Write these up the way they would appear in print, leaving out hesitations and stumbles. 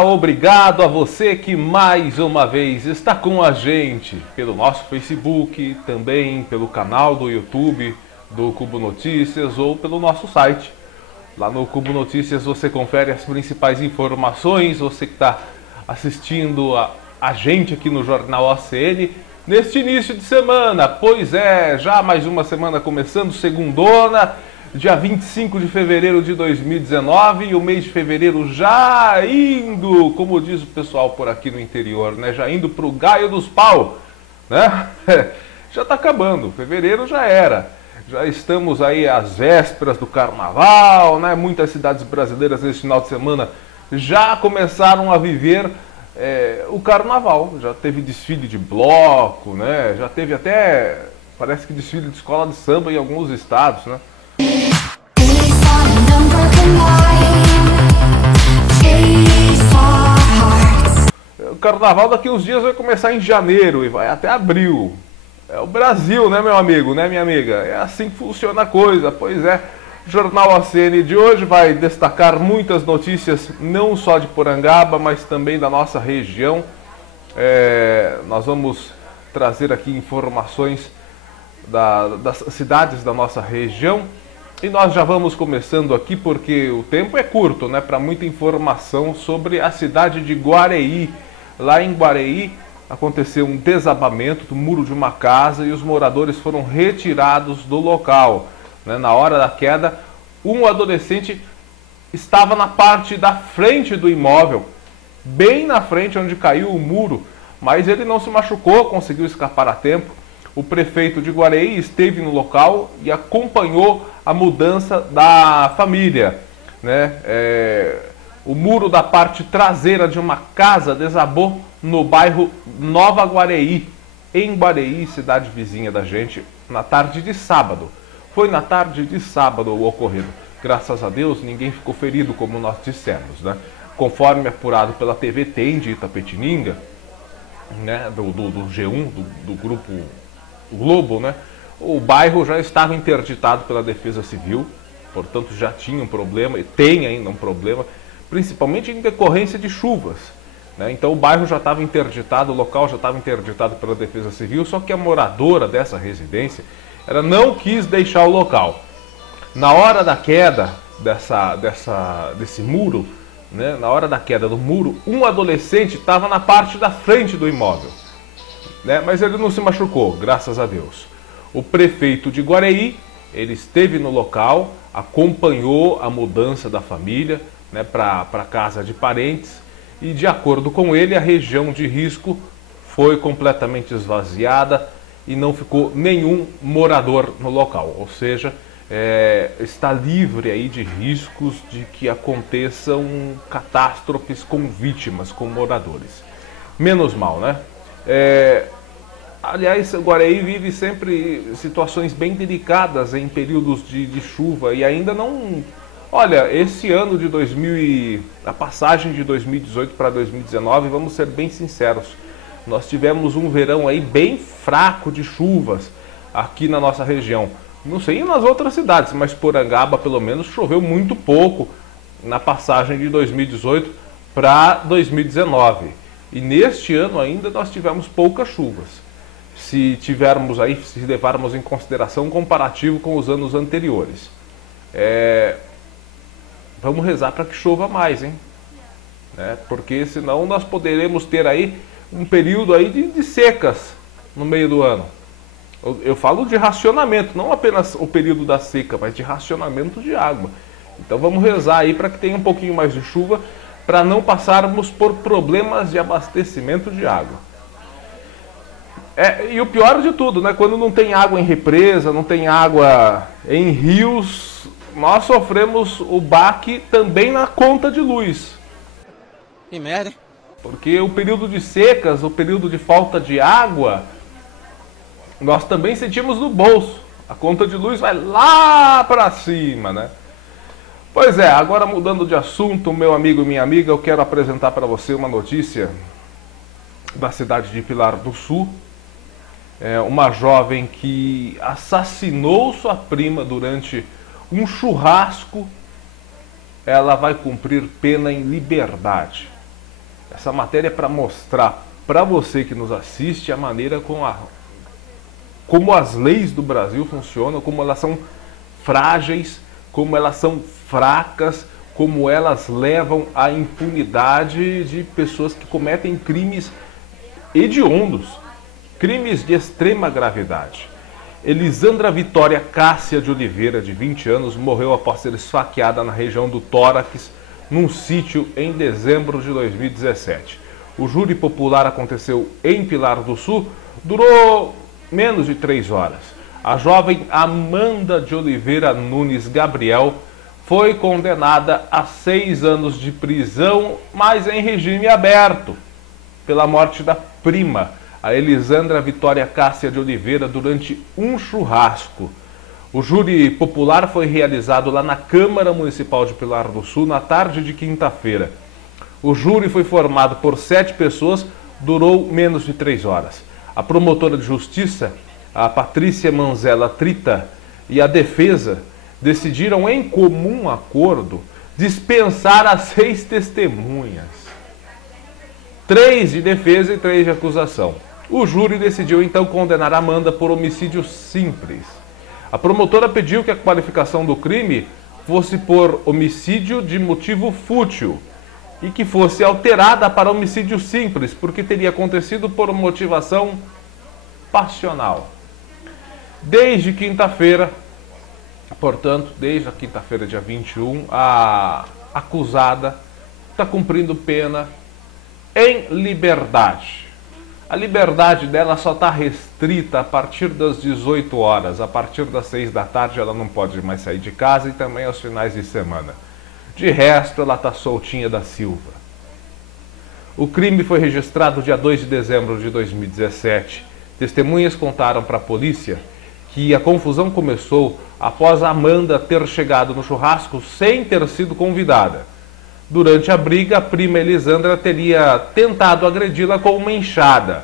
Obrigado a você que mais uma vez está com a gente pelo nosso Facebook, também pelo canal do YouTube do Cubo Notícias ou pelo nosso site. Lá no Cubo Notícias você confere as principais informações, você que está assistindo a gente aqui no Jornal OCN neste início de semana. Pois é, já mais uma semana começando, segundona, dia 25 de fevereiro de 2019, e o mês de fevereiro já indo, como diz o pessoal por aqui no interior, né? Já indo pro gaio dos pau, né? Já tá acabando, fevereiro já era. Já estamos aí às vésperas do carnaval, né? Muitas cidades brasileiras neste final de semana já começaram a viver o carnaval. Já teve desfile de bloco, né? Já teve até, parece que desfile de escola de samba em alguns estados, né? O carnaval daqui uns dias vai começar em janeiro e vai até abril. É o Brasil, né, meu amigo, né, minha amiga? É assim que funciona a coisa. Pois é, o Jornal OCN de hoje vai destacar muitas notícias, não só de Porangaba, mas também da nossa região. Nós vamos trazer aqui informações das cidades da nossa região. E nós já vamos começando aqui porque o tempo é curto, né, para muita informação sobre a cidade de Guareí. Lá em Guareí aconteceu um desabamento do muro de uma casa e os moradores foram retirados do local, né? Na hora da queda, um adolescente estava na parte da frente do imóvel, bem na frente onde caiu o muro, mas ele não se machucou, conseguiu escapar a tempo. O prefeito de Guareí esteve no local e acompanhou a mudança da família, né? O muro da parte traseira de uma casa desabou no bairro Nova Guareí, em Guareí, cidade vizinha da gente, na tarde de sábado. Foi na tarde de sábado o ocorrido. Graças a Deus, ninguém ficou ferido, como nós dissemos, né? Conforme apurado pela TV Tem de Itapetininga, né? Do G1, do grupo Globo, né? O bairro já estava interditado pela Defesa Civil, portanto já tinha um problema, e tem ainda um problema, principalmente em decorrência de chuvas, né? Então o bairro já estava interditado, o local já estava interditado pela Defesa Civil, só que a moradora dessa residência, ela não quis deixar o local. Na hora da queda desse muro, né? Na hora da queda do muro, um adolescente estava na parte da frente do imóvel, né? Mas ele não se machucou, graças a Deus. O prefeito de Guareí, ele esteve no local, acompanhou a mudança da família, né, para a casa de parentes, e de acordo com ele, a região de risco foi completamente esvaziada e não ficou nenhum morador no local. Ou seja, está livre aí de riscos de que aconteçam catástrofes com vítimas, com moradores. Menos mal, né? Aliás, Guareí vive sempre situações bem delicadas em períodos de chuva e ainda não... Olha, esse ano de a passagem de 2018 para 2019, vamos ser bem sinceros, nós tivemos um verão aí bem fraco de chuvas aqui na nossa região. Não sei nas outras cidades, mas Porangaba pelo menos choveu muito pouco na passagem de 2018 para 2019. E neste ano ainda nós tivemos poucas chuvas. Se levarmos em consideração um comparativo com os anos anteriores. Vamos rezar para que chova mais, hein? Porque senão nós poderemos ter aí um período aí de secas no meio do ano. Eu falo de racionamento, não apenas o período da seca, mas de racionamento de água. Então vamos rezar aí para que tenha um pouquinho mais de chuva, para não passarmos por problemas de abastecimento de água. E o pior de tudo, né? Quando não tem água em represa, não tem água em rios, nós sofremos o baque também na conta de luz. Que merda, hein? Porque o período de secas, o período de falta de água, nós também sentimos no bolso. A conta de luz vai lá para cima, né? Pois é, agora mudando de assunto, meu amigo e minha amiga, eu quero apresentar para você uma notícia da cidade de Pilar do Sul. Uma jovem que assassinou sua prima durante um churrasco, ela vai cumprir pena em liberdade. Essa matéria é para mostrar para você que nos assiste a maneira como as leis do Brasil funcionam, como elas são frágeis, como elas são fracas, como elas levam à impunidade de pessoas que cometem crimes hediondos, crimes de extrema gravidade. Elisandra Vitória Cássia de Oliveira, de 20 anos, morreu após ser esfaqueada na região do tórax, num sítio em dezembro de 2017. O júri popular aconteceu em Pilar do Sul, durou menos de 3 horas. A jovem Amanda de Oliveira Nunes Gabriel foi condenada a 6 anos de prisão, mas em regime aberto, pela morte da prima, a Elisandra Vitória Cássia de Oliveira, durante um churrasco. O júri popular foi realizado lá na Câmara Municipal de Pilar do Sul na tarde de quinta-feira. O júri foi formado por 7 pessoas, durou menos de 3 horas. A promotora de justiça, a Patrícia Manzella Trita, e a defesa decidiram em comum acordo dispensar as 6 testemunhas. 3 de defesa e 3 de acusação. O júri decidiu então condenar Amanda por homicídio simples. A promotora pediu que a qualificação do crime fosse por homicídio de motivo fútil e que fosse alterada para homicídio simples, porque teria acontecido por motivação passional. Desde quinta-feira, portanto, desde a quinta-feira, dia 21, a acusada está cumprindo pena em liberdade. A liberdade dela só está restrita a partir das 18 horas. A partir das 6 da tarde ela não pode mais sair de casa e também aos finais de semana. De resto, ela está soltinha da Silva. O crime foi registrado dia 2 de dezembro de 2017. Testemunhas contaram para a polícia que a confusão começou após a Amanda ter chegado no churrasco sem ter sido convidada. Durante a briga, a prima Elisandra teria tentado agredi-la com uma enxada.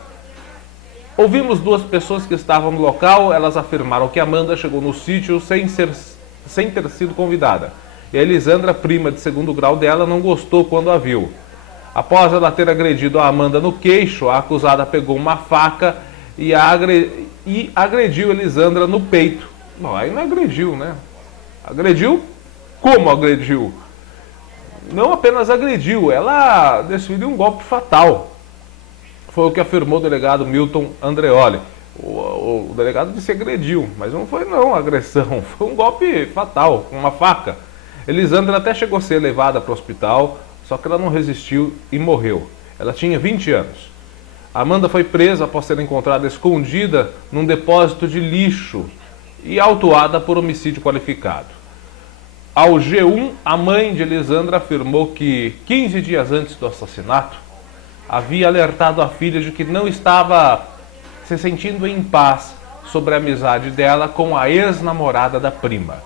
Ouvimos 2 pessoas que estavam no local, elas afirmaram que Amanda chegou no sítio sem ter sido convidada. E a Elisandra, prima de 2º grau dela, não gostou quando a viu. Após ela ter agredido a Amanda no queixo, a acusada pegou uma faca e agrediu Elisandra no peito. Bom, aí não agrediu, né? Agrediu? Como agrediu? Não apenas agrediu, ela desferiu um golpe fatal. Foi o que afirmou o delegado Milton Andreoli. O delegado disse que agrediu, mas não foi não agressão, foi um golpe fatal, com uma faca. Elisandra até chegou a ser levada para o hospital, só que ela não resistiu e morreu. Ela tinha 20 anos. Amanda foi presa após ser encontrada escondida num depósito de lixo e autuada por homicídio qualificado. Ao G1, a mãe de Elisandra afirmou que 15 dias antes do assassinato, havia alertado a filha de que não estava se sentindo em paz sobre a amizade dela com a ex-namorada da prima.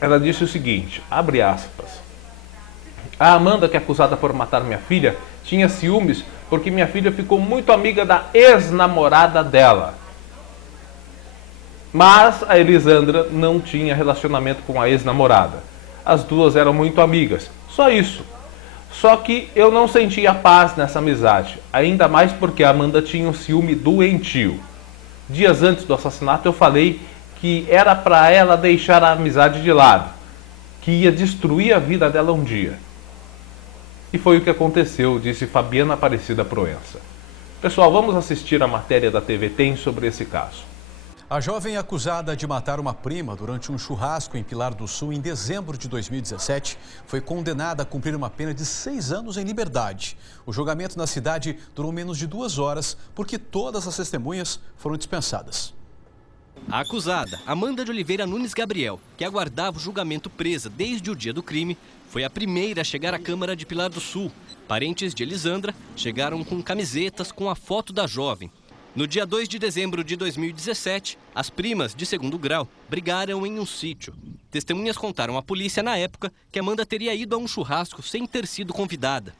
Ela disse o seguinte, abre aspas, a Amanda, que é acusada por matar minha filha, tinha ciúmes porque minha filha ficou muito amiga da ex-namorada dela. Mas a Elisandra não tinha relacionamento com a ex-namorada. As duas eram muito amigas, só isso. Só que eu não sentia paz nessa amizade, ainda mais porque a Amanda tinha um ciúme doentio. Dias antes do assassinato eu falei que era para ela deixar a amizade de lado, que ia destruir a vida dela um dia. E foi o que aconteceu, disse Fabiana Aparecida Proença. Pessoal, vamos assistir a matéria da TV Tem sobre esse caso. A jovem acusada de matar uma prima durante um churrasco em Pilar do Sul em dezembro de 2017 foi condenada a cumprir uma pena de 6 anos em liberdade. O julgamento na cidade durou menos de 2 horas porque todas as testemunhas foram dispensadas. A acusada, Amanda de Oliveira Nunes Gabriel, que aguardava o julgamento presa desde o dia do crime, foi a primeira a chegar à Câmara de Pilar do Sul. Parentes de Elisandra chegaram com camisetas com a foto da jovem. No dia 2 de dezembro de 2017, as primas de 2º grau brigaram em um sítio. Testemunhas contaram à polícia na época que Amanda teria ido a um churrasco sem ter sido convidada.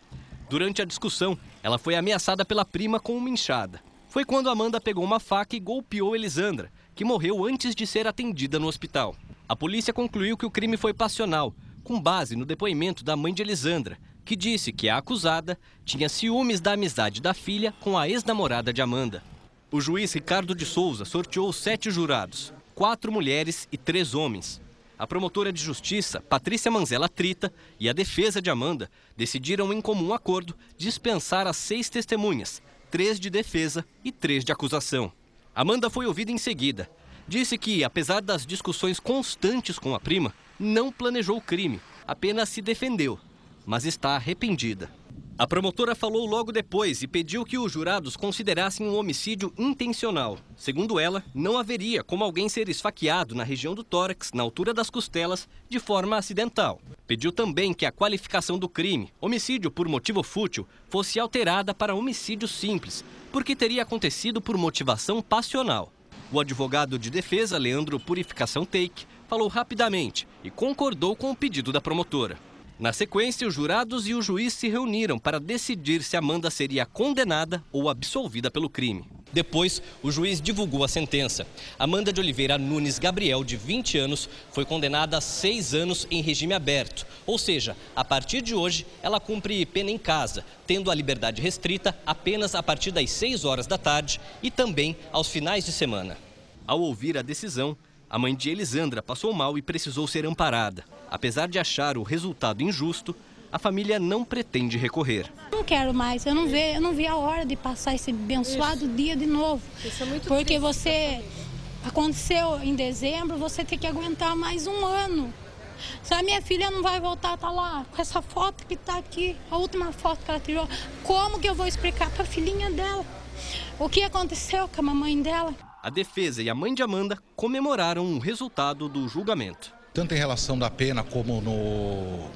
Durante a discussão, ela foi ameaçada pela prima com uma enxada. Foi quando Amanda pegou uma faca e golpeou Elisandra, que morreu antes de ser atendida no hospital. A polícia concluiu que o crime foi passional, com base no depoimento da mãe de Elisandra, que disse que a acusada tinha ciúmes da amizade da filha com a ex-namorada de Amanda. O juiz Ricardo de Souza sorteou 7 jurados, 4 mulheres e 3 homens. A promotora de justiça, Patrícia Manzella Trita, e a defesa de Amanda decidiram em comum acordo dispensar as 6 testemunhas, 3 de defesa e 3 de acusação. Amanda foi ouvida em seguida. Disse que, apesar das discussões constantes com a prima, não planejou o crime, apenas se defendeu, mas está arrependida. A promotora falou logo depois e pediu que os jurados considerassem um homicídio intencional. Segundo ela, não haveria como alguém ser esfaqueado na região do tórax, na altura das costelas, de forma acidental. Pediu também que a qualificação do crime, homicídio por motivo fútil, fosse alterada para homicídio simples, porque teria acontecido por motivação passional. O advogado de defesa, Leandro Purificação Teik, falou rapidamente e concordou com o pedido da promotora. Na sequência, os jurados e o juiz se reuniram para decidir se Amanda seria condenada ou absolvida pelo crime. Depois, o juiz divulgou a sentença. Amanda de Oliveira Nunes Gabriel, de 20 anos, foi condenada a 6 anos em regime aberto. Ou seja, a partir de hoje, ela cumpre pena em casa, tendo a liberdade restrita apenas a partir das 6 horas da tarde e também aos finais de semana. Ao ouvir a decisão, a mãe de Elisandra passou mal e precisou ser amparada. Apesar de achar o resultado injusto, a família não pretende recorrer. Não quero mais, eu não vi a hora de passar esse abençoado dia de novo. Isso é muito porque aconteceu em dezembro, você tem que aguentar mais um ano. Se a minha filha não vai voltar a estar lá, com essa foto que está aqui, a última foto que ela tirou, como que eu vou explicar para a filhinha dela o que aconteceu com a mamãe dela? A defesa e a mãe de Amanda comemoraram o resultado do julgamento. Tanto em relação da pena como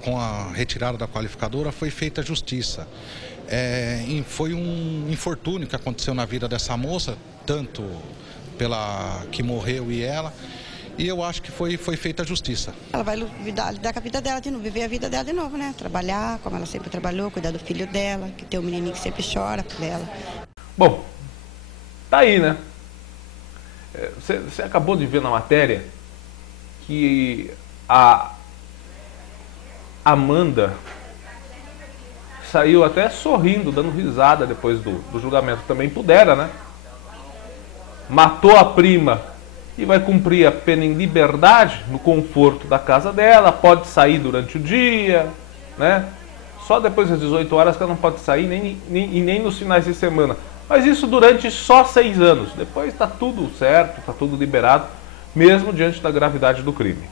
com a retirada da qualificadora, foi feita justiça. Foi um infortúnio que aconteceu na vida dessa moça, tanto pela que morreu e ela, e eu acho que foi feita justiça. Ela vai lidar com a vida dela de novo, viver a vida dela de novo, né? Trabalhar como ela sempre trabalhou, cuidar do filho dela, que tem um menininho que sempre chora por ela. Bom, tá aí, né? Você acabou de ver na matéria que a Amanda saiu até sorrindo, dando risada depois do julgamento. Também pudera, né? Matou a prima e vai cumprir a pena em liberdade, no conforto da casa dela, pode sair durante o dia, né? Só depois das 18 horas que ela não pode sair, nem nos finais de semana. Mas isso durante só 6 anos. Depois está tudo certo, está tudo liberado, mesmo diante da gravidade do crime.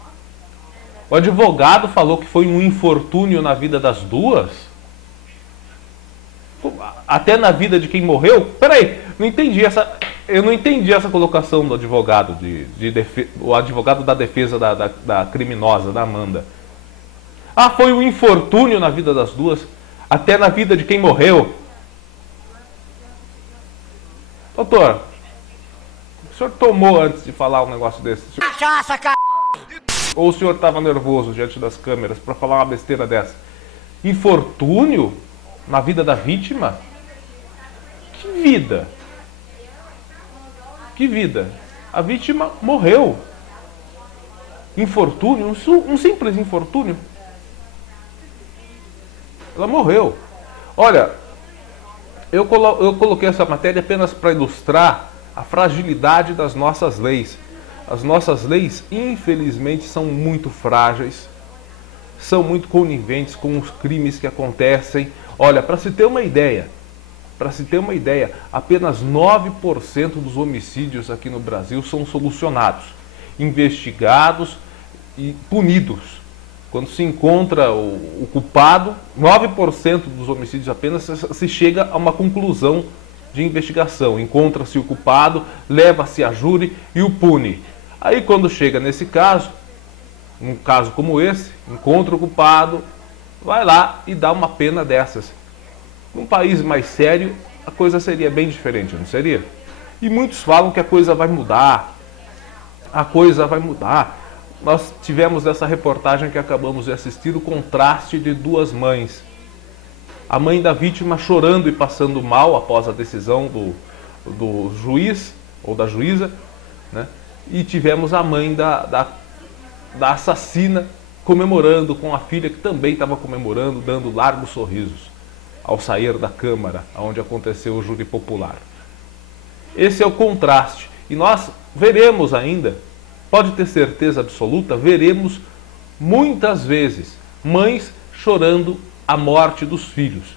O advogado falou que foi um infortúnio na vida das duas? Até na vida de quem morreu? Peraí, eu não entendi essa colocação do advogado, o advogado da defesa da criminosa, da Amanda. Ah, foi um infortúnio na vida das duas, até na vida de quem morreu. Doutor, o senhor tomou antes de falar um negócio desse? Cachaça, cara! Ou o senhor estava nervoso diante das câmeras para falar uma besteira dessa? Infortúnio na vida da vítima? Que vida? Que vida? A vítima morreu. Infortúnio? Um simples infortúnio? Ela morreu. Olha, eu coloquei essa matéria apenas para ilustrar a fragilidade das nossas leis. As nossas leis, infelizmente, são muito frágeis, são muito coniventes com os crimes que acontecem. Olha, para se ter uma ideia, apenas 9% dos homicídios aqui no Brasil são solucionados, investigados e punidos. Quando se encontra o culpado, 9% dos homicídios apenas se chega a uma conclusão de investigação. Encontra-se o culpado, leva-se a júri e o pune. Aí quando chega nesse caso, um caso como esse, encontra o culpado, vai lá e dá uma pena dessas. Num país mais sério, a coisa seria bem diferente, não seria? E muitos falam que a coisa vai mudar. A coisa vai mudar. Nós tivemos essa reportagem que acabamos de assistir, o contraste de duas mães. A mãe da vítima chorando e passando mal após a decisão do juiz ou da juíza, né? E tivemos a mãe da assassina comemorando com a filha que também estava comemorando, dando largos sorrisos ao sair da Câmara, onde aconteceu o júri popular. Esse é o contraste. E nós veremos ainda, pode ter certeza absoluta, veremos muitas vezes mães chorando a morte dos filhos.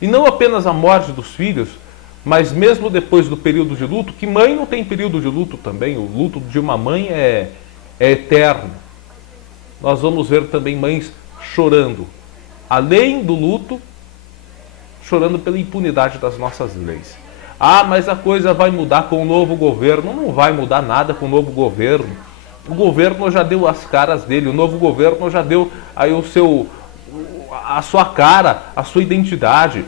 E não apenas a morte dos filhos, mas mesmo depois do período de luto, que mãe não tem período de luto também, o luto de uma mãe é eterno. Nós vamos ver também mães chorando, além do luto, chorando pela impunidade das nossas leis. Ah, mas a coisa vai mudar com o novo governo. Não vai mudar nada com o novo governo. O governo já deu as caras dele, o novo governo já deu aí a sua cara, a sua identidade.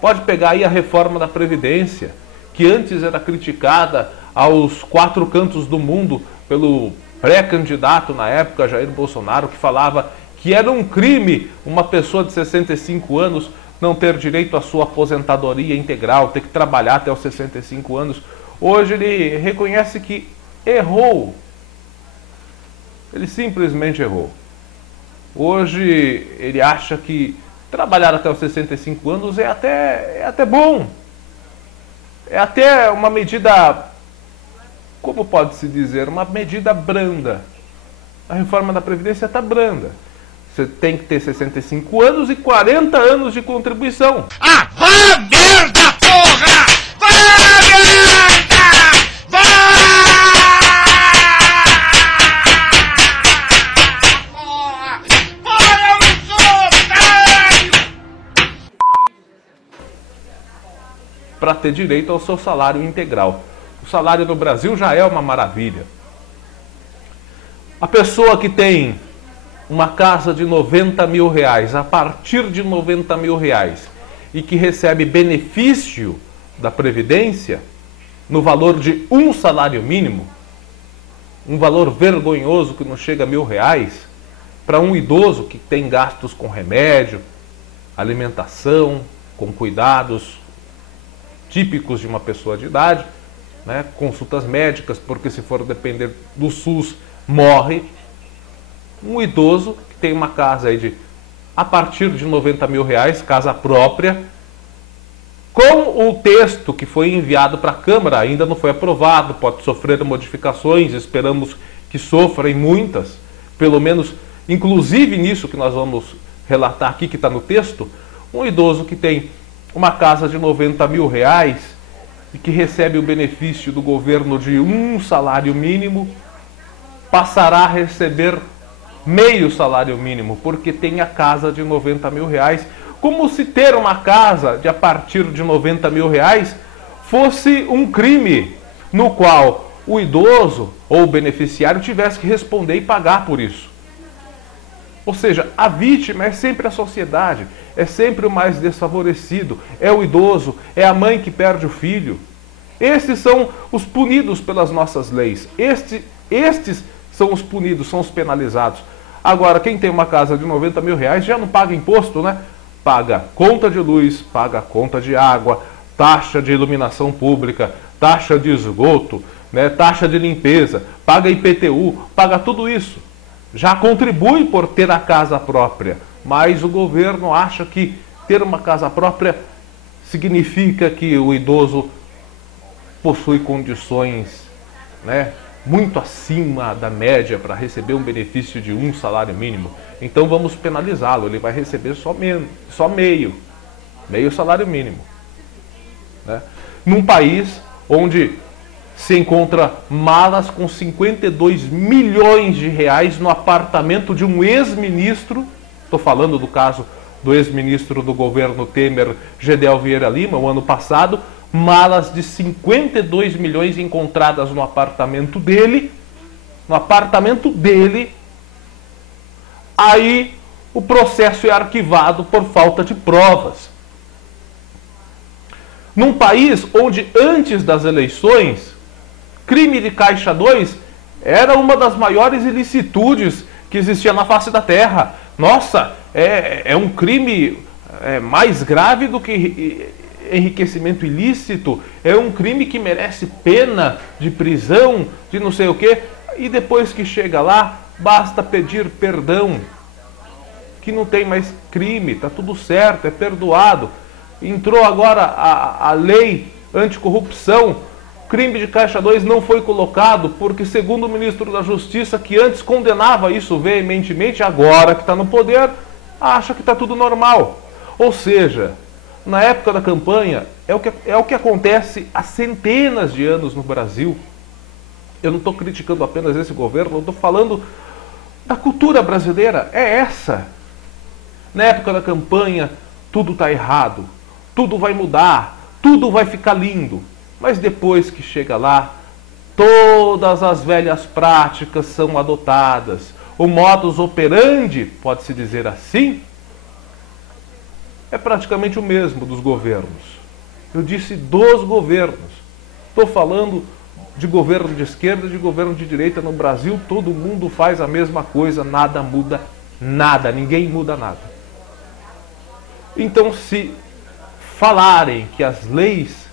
Pode pegar aí a reforma da Previdência, que antes era criticada aos quatro cantos do mundo pelo pré-candidato na época, Jair Bolsonaro, que falava que era um crime uma pessoa de 65 anos não ter direito à sua aposentadoria integral, ter que trabalhar até os 65 anos. Hoje ele reconhece que errou. Ele simplesmente errou. Hoje ele acha que trabalhar até os 65 anos é até bom. É até uma medida, como pode-se dizer, uma medida branda. A reforma da Previdência está branda. Você tem que ter 65 anos e 40 anos de contribuição. Ah, vá merda, porra! Vá merda! Vá! Porra! Porra, eu não sou otário! Para ter direito ao seu salário integral. O salário no Brasil já é uma maravilha. A pessoa que tem uma casa de 90 mil reais, a partir de 90 mil reais, e que recebe benefício da Previdência no valor de um salário mínimo, um valor vergonhoso que não chega a R$1.000, para um idoso que tem gastos com remédio, alimentação, com cuidados típicos de uma pessoa de idade, né, consultas médicas, porque se for depender do SUS, morre. Um idoso que tem uma casa aí de a partir de 90 mil reais, casa própria, com o texto que foi enviado para a Câmara, ainda não foi aprovado, pode sofrer modificações, esperamos que sofrem muitas, pelo menos, inclusive nisso que nós vamos relatar aqui, que está no texto. Um idoso que tem uma casa de 90 mil reais e que recebe o benefício do governo de um salário mínimo, passará a receber meio salário mínimo, porque tem a casa de 90 mil reais, como se ter uma casa de a partir de 90 mil reais fosse um crime, no qual o idoso ou o beneficiário tivesse que responder e pagar por isso. Ou seja, a vítima é sempre a sociedade, é sempre o mais desfavorecido, é o idoso, é a mãe que perde o filho. Estes são os punidos pelas nossas leis, estes são os punidos, são os penalizados. Agora, quem tem uma casa de 90 mil reais já não paga imposto, né? Paga conta de luz, paga conta de água, taxa de iluminação pública, taxa de esgoto, né? Taxa de limpeza, paga IPTU, paga tudo isso. Já contribui por ter a casa própria, mas o governo acha que ter uma casa própria significa que o idoso possui condições, né, muito acima da média para receber um benefício de um salário mínimo. Então vamos penalizá-lo, ele vai receber só meio salário mínimo, né? Num país onde se encontra malas com 52 milhões de reais no apartamento de um ex-ministro, estou falando do caso do ex-ministro do governo Temer, Gedel Vieira Lima, o ano passado, malas de 52 milhões encontradas no apartamento dele, aí o processo é arquivado por falta de provas. Num país onde antes das eleições, crime de Caixa 2 era uma das maiores ilicitudes que existia na face da terra. Nossa, é um crime mais grave do que enriquecimento ilícito, é um crime que merece pena de prisão, de não sei o quê, e depois que chega lá, basta pedir perdão, que não tem mais crime, tá tudo certo, é perdoado. Entrou agora a lei anticorrupção, crime de Caixa 2 não foi colocado, porque segundo o ministro da Justiça, que antes condenava isso veementemente, agora que está no poder, acha que está tudo normal. Ou seja, na época da campanha, é o que acontece há centenas de anos no Brasil. Eu não estou criticando apenas esse governo, eu estou falando da cultura brasileira, é essa. Na época da campanha, tudo está errado, tudo vai mudar, tudo vai ficar lindo. Mas depois que chega lá, todas as velhas práticas são adotadas. O modus operandi, pode-se dizer assim, é praticamente o mesmo dos governos. Eu disse dos governos. Estou falando de governo de esquerda, de governo de direita. No Brasil, todo mundo faz a mesma coisa, nada muda, nada, ninguém muda nada. Então, se falarem que as leis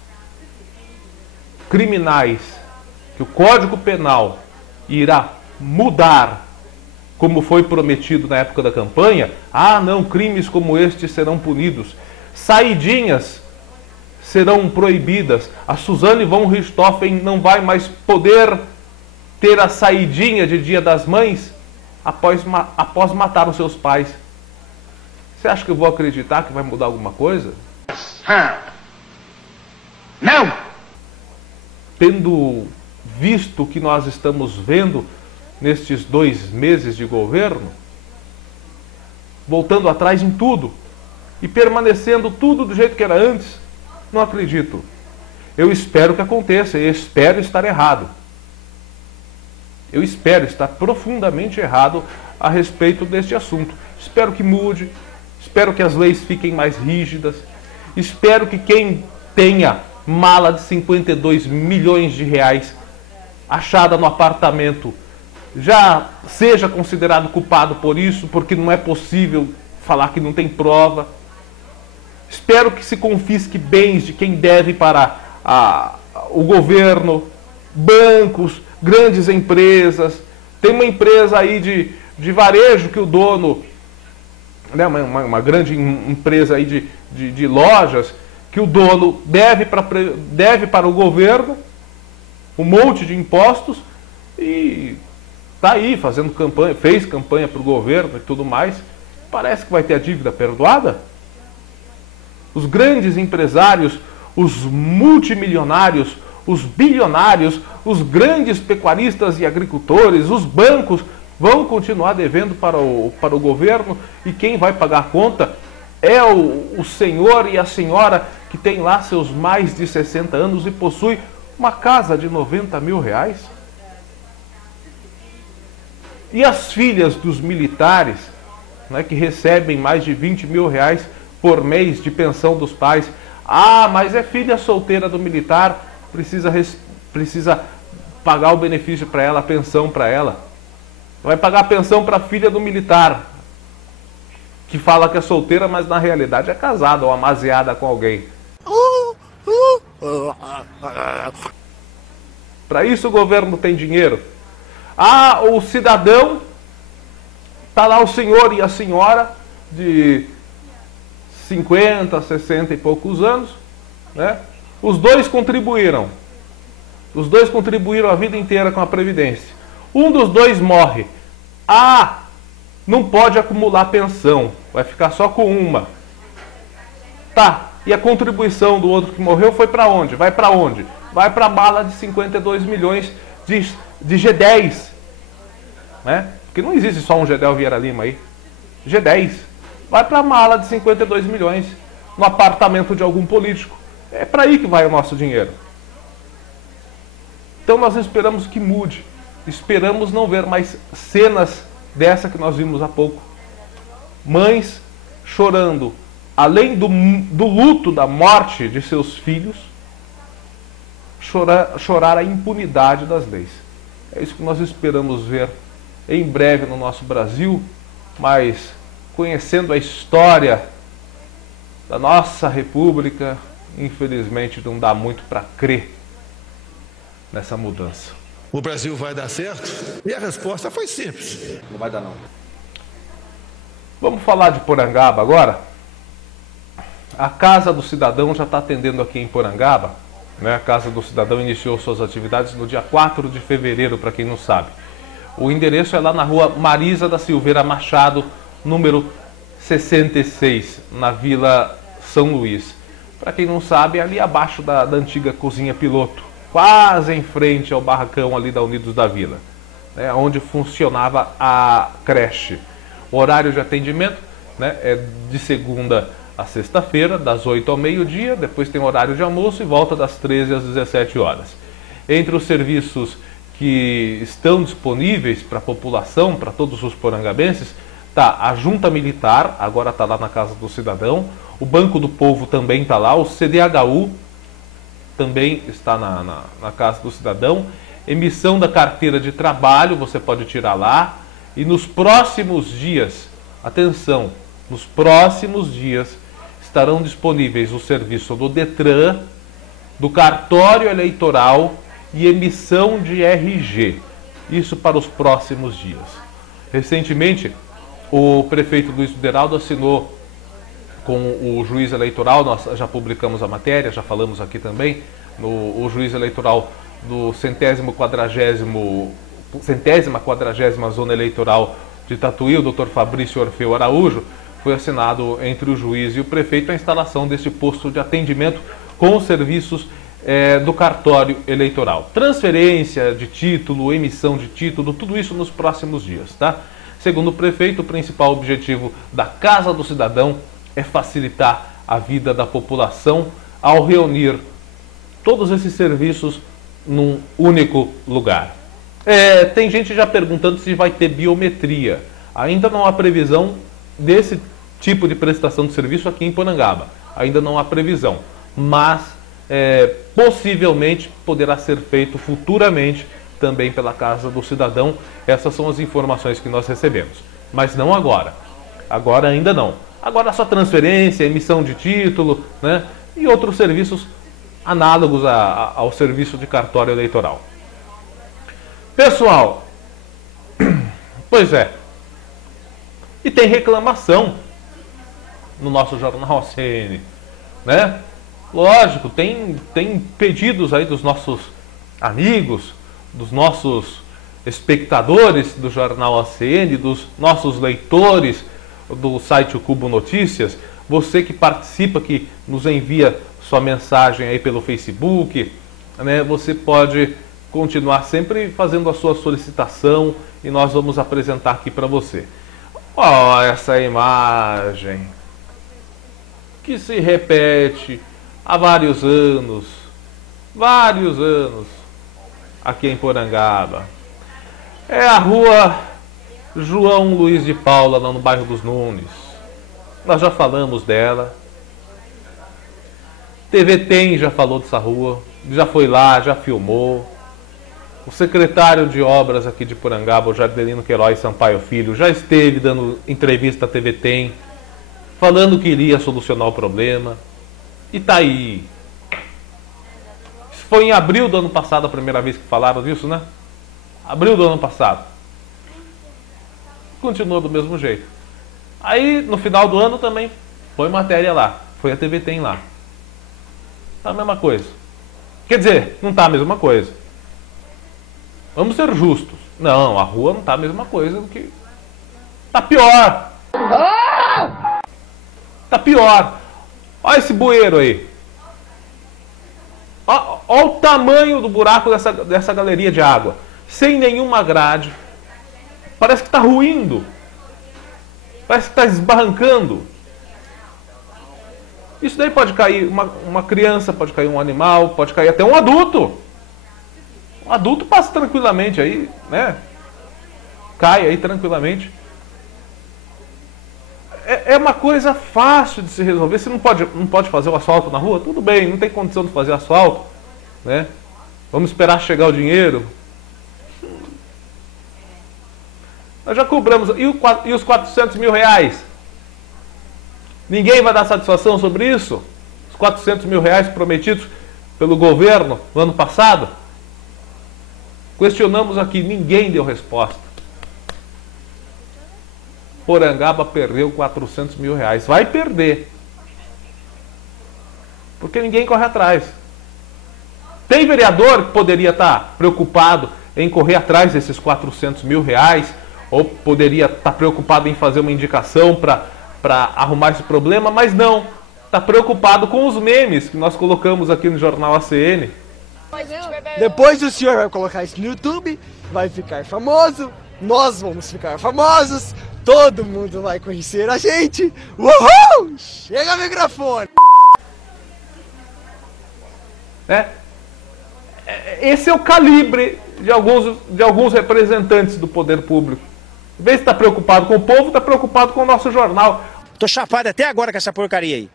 criminais, que o Código Penal irá mudar, como foi prometido na época da campanha, não, crimes como este serão punidos, saidinhas serão proibidas, a Suzane von Richthofen não vai mais poder ter a saidinha de Dia das Mães após matar os seus pais. Você acha que eu vou acreditar que vai mudar alguma coisa? Não! Tendo visto o que nós estamos vendo nestes 2 meses de governo, voltando atrás em tudo e permanecendo tudo do jeito que era antes, não acredito. Eu espero que aconteça e espero estar errado. Eu espero estar profundamente errado a respeito deste assunto. Espero que mude, espero que as leis fiquem mais rígidas, espero que quem tenha mala de 52 milhões de reais achada no apartamento já seja considerado culpado por isso, porque não é possível falar que não tem prova. Espero que se confisque bens de quem deve para o governo, bancos, grandes empresas. Tem uma empresa aí de varejo que o dono, né, uma grande empresa aí de lojas, que o dono deve para o governo um monte de impostos e está aí fazendo campanha, fez campanha para o governo e tudo mais. Parece que vai ter a dívida perdoada? Os grandes empresários, os multimilionários, os bilionários, os grandes pecuaristas e agricultores, os bancos vão continuar devendo para o governo, e quem vai pagar a conta é o senhor e a senhora que tem lá seus mais de 60 anos e possui uma casa de 90 mil reais. E as filhas dos militares, né, que recebem mais de 20 mil reais por mês de pensão dos pais. Mas é filha solteira do militar, precisa pagar o benefício para ela, a pensão para ela. Vai pagar a pensão para a filha do militar, que fala que é solteira, mas na realidade é casada ou amaziada com alguém. Para isso o governo tem dinheiro. O cidadão, está lá o senhor e a senhora de 50, 60 e poucos anos, né? Os dois contribuíram a vida inteira com a Previdência. Um dos dois morre. Não pode acumular pensão, vai ficar só com uma. E a contribuição do outro que morreu foi para onde? Vai para onde? Vai para a bala de 52 milhões de G10. Né? Porque não existe só um Gedel Vieira Lima aí. G10. Vai para a mala de 52 milhões no apartamento de algum político. É para aí que vai o nosso dinheiro. Então nós esperamos que mude. Esperamos não ver mais cenas dessa que nós vimos há pouco. Mães chorando, além do luto da morte de seus filhos, chorar a impunidade das leis. É isso que nós esperamos ver em breve no nosso Brasil, mas conhecendo a história da nossa República, infelizmente não dá muito para crer nessa mudança. o Brasil vai dar certo? E a resposta foi simples. Não vai dar, não. Vamos falar de Porangaba agora? A Casa do Cidadão já está atendendo aqui em Porangaba, né? A Casa do Cidadão iniciou suas atividades no dia 4 de fevereiro, para quem não sabe. O endereço é lá na rua Marisa da Silveira Machado, número 66, na Vila São Luís. Para quem não sabe, é ali abaixo da antiga cozinha piloto, quase em frente ao barracão ali da Unidos da Vila, né, onde funcionava a creche. O horário de atendimento, né, é de segunda a sexta-feira, das 8 ao meio-dia, depois tem horário de almoço e volta das 13 às 17 horas. Entre os serviços que estão disponíveis para a população, para todos os porangabenses, está a Junta Militar, agora está lá na Casa do Cidadão, o Banco do Povo também está lá, o CDHU também está na Casa do Cidadão, emissão da carteira de trabalho, você pode tirar lá, e nos próximos dias, atenção, nos próximos dias estarão disponíveis o serviço do Detran, do cartório eleitoral e emissão de RG. Isso para os próximos dias. Recentemente, o prefeito Luiz Deraldo assinou com o juiz eleitoral, nós já publicamos a matéria, já falamos aqui também, o juiz eleitoral do centésima quadragésima zona eleitoral de Tatuí, o Dr. Fabrício Orfeu Araújo, foi assinado entre o juiz e o prefeito a instalação desse posto de atendimento com os serviços do cartório eleitoral. Transferência de título, emissão de título, tudo isso nos próximos dias, tá? Segundo o prefeito, o principal objetivo da Casa do Cidadão é facilitar a vida da população ao reunir todos esses serviços num único lugar. Tem gente já perguntando se vai ter biometria. Ainda não há previsão desse tipo de prestação de serviço aqui em Porangaba. Ainda não há previsão, mas possivelmente poderá ser feito futuramente também pela Casa do Cidadão. Essas são as informações que nós recebemos, mas não agora. Agora ainda não. Agora só transferência, emissão de título, né? E outros serviços análogos ao serviço de cartório eleitoral. Pessoal, pois é, e tem reclamação no nosso Jornal ACN, né? Lógico, tem pedidos aí dos nossos amigos, dos nossos espectadores do Jornal ACN, dos nossos leitores do site O Cubo Notícias, você que participa, que nos envia sua mensagem aí pelo Facebook, né? Você pode continuar sempre fazendo a sua solicitação e nós vamos apresentar aqui para você. Ó, essa imagem que se repete há vários anos aqui em Porangaba. É a rua João Luiz de Paula, lá no bairro dos Nunes. Nós já falamos dela. TV Tem já falou dessa rua, já foi lá, já filmou. O secretário de obras aqui de Porangaba, o Jardelino Queiroz Sampaio Filho, já esteve dando entrevista à TV Tem, falando que iria solucionar o problema. E tá aí. Isso foi em abril do ano passado a primeira vez que falaram disso, né? Abril do ano passado. Continua do mesmo jeito. Aí, no final do ano também, foi matéria lá. Foi a TV Tem lá. Tá a mesma coisa. Quer dizer, não tá a mesma coisa. Vamos ser justos. Não, a rua não tá a mesma coisa do que... Tá pior. Tá pior. Olha esse bueiro aí. Olha o tamanho do buraco dessa galeria de água. Sem nenhuma grade. Parece que está ruindo. Parece que está esbarrancando. Isso daí pode cair uma criança, pode cair um animal, pode cair até um adulto. Um adulto passa tranquilamente aí, né? Cai aí tranquilamente. É uma coisa fácil de se resolver. Você não pode fazer o asfalto na rua? Tudo bem, não tem condição de fazer asfalto, né? Vamos esperar chegar o dinheiro. Nós já cobramos. E os 400 mil reais? Ninguém vai dar satisfação sobre isso? Os 400 mil reais prometidos pelo governo no ano passado? Questionamos aqui, ninguém deu resposta. Porangaba perdeu 400 mil reais. Vai perder. Porque ninguém corre atrás. Tem vereador que poderia estar preocupado em correr atrás desses 400 mil reais, ou poderia estar preocupado em fazer uma indicação para arrumar esse problema, mas não. Está preocupado com os memes que nós colocamos aqui no Jornal ACN. Depois o senhor vai colocar isso no YouTube, vai ficar famoso, nós vamos ficar famosos, todo mundo vai conhecer a gente. Uhul! Chega o microfone! Esse é o calibre de alguns representantes do poder público. Em vez de estar preocupado com o povo, está preocupado com o nosso jornal. Tô chapado até agora com essa porcaria aí.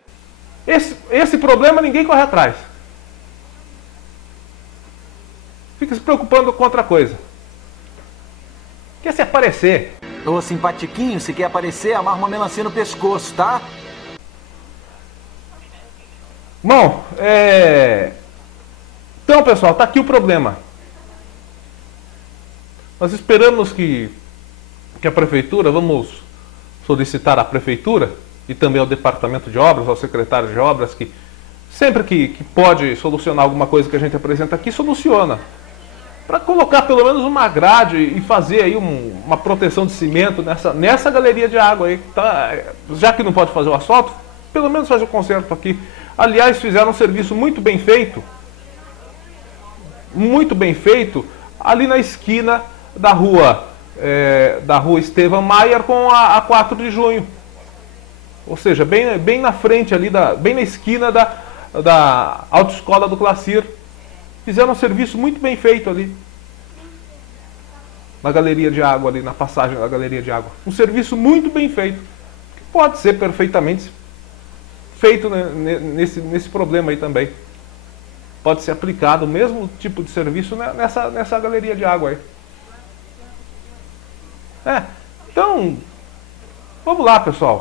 Esse problema ninguém corre atrás. Fica se preocupando com outra coisa. Quer se aparecer. Ô simpatiquinho, se quer aparecer, amarra uma melancia no pescoço, tá? Bom, então, pessoal, tá aqui o problema. Nós esperamos que a prefeitura, vamos solicitar à prefeitura e também ao departamento de obras, ao secretário de obras, que sempre que pode solucionar alguma coisa que a gente apresenta aqui, soluciona. Para colocar pelo menos uma grade e fazer aí uma proteção de cimento nessa galeria de água aí, tá? Já que não pode fazer o asfalto, pelo menos fazer o conserto aqui. Aliás, fizeram um serviço muito bem feito ali na esquina da rua Estevam Maier com a 4 de junho. Ou seja, bem na frente ali, bem na esquina da autoescola do Classir. Fizeram um serviço muito bem feito ali. Na galeria de água, ali na passagem da galeria de água. Um serviço muito bem feito. Que pode ser perfeitamente feito nesse problema aí também. Pode ser aplicado o mesmo tipo de serviço nessa galeria de água aí. Então, vamos lá, pessoal.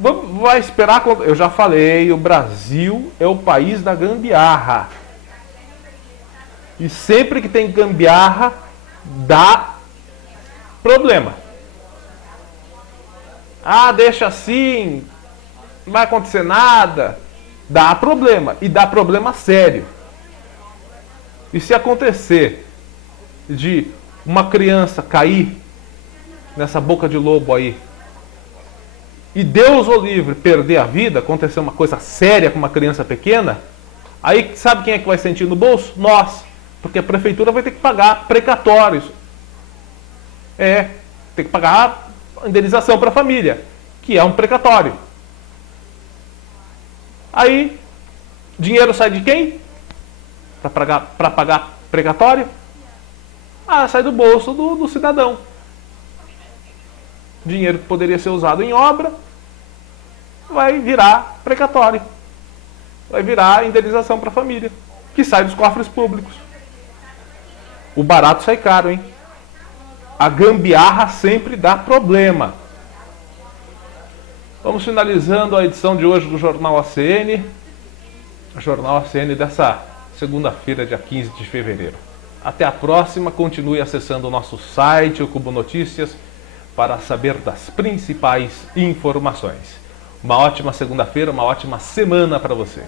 Vai esperar, eu já falei, o Brasil é o país da gambiarra. E sempre que tem gambiarra, dá problema. Deixa assim, não vai acontecer nada. Dá problema, e dá problema sério. E se acontecer de uma criança cair nessa boca de lobo aí, e Deus o livre perder a vida, acontecer uma coisa séria com uma criança pequena, aí sabe quem é que vai sentir no bolso? Nós. Porque a prefeitura vai ter que pagar precatórios. Tem que pagar a indenização para a família, que é um precatório. Aí, dinheiro sai de quem? Para pagar precatório? Sai do bolso do cidadão. Dinheiro que poderia ser usado em obra vai virar precatório. Vai virar indenização para a família, que sai dos cofres públicos. O barato sai caro, hein? A gambiarra sempre dá problema. Vamos finalizando a edição de hoje do Jornal ACN. O Jornal ACN dessa segunda-feira, dia 15 de fevereiro. Até a próxima. Continue acessando o nosso site, o Cubo Notícias, para saber das principais informações. Uma ótima segunda-feira, uma ótima semana para você.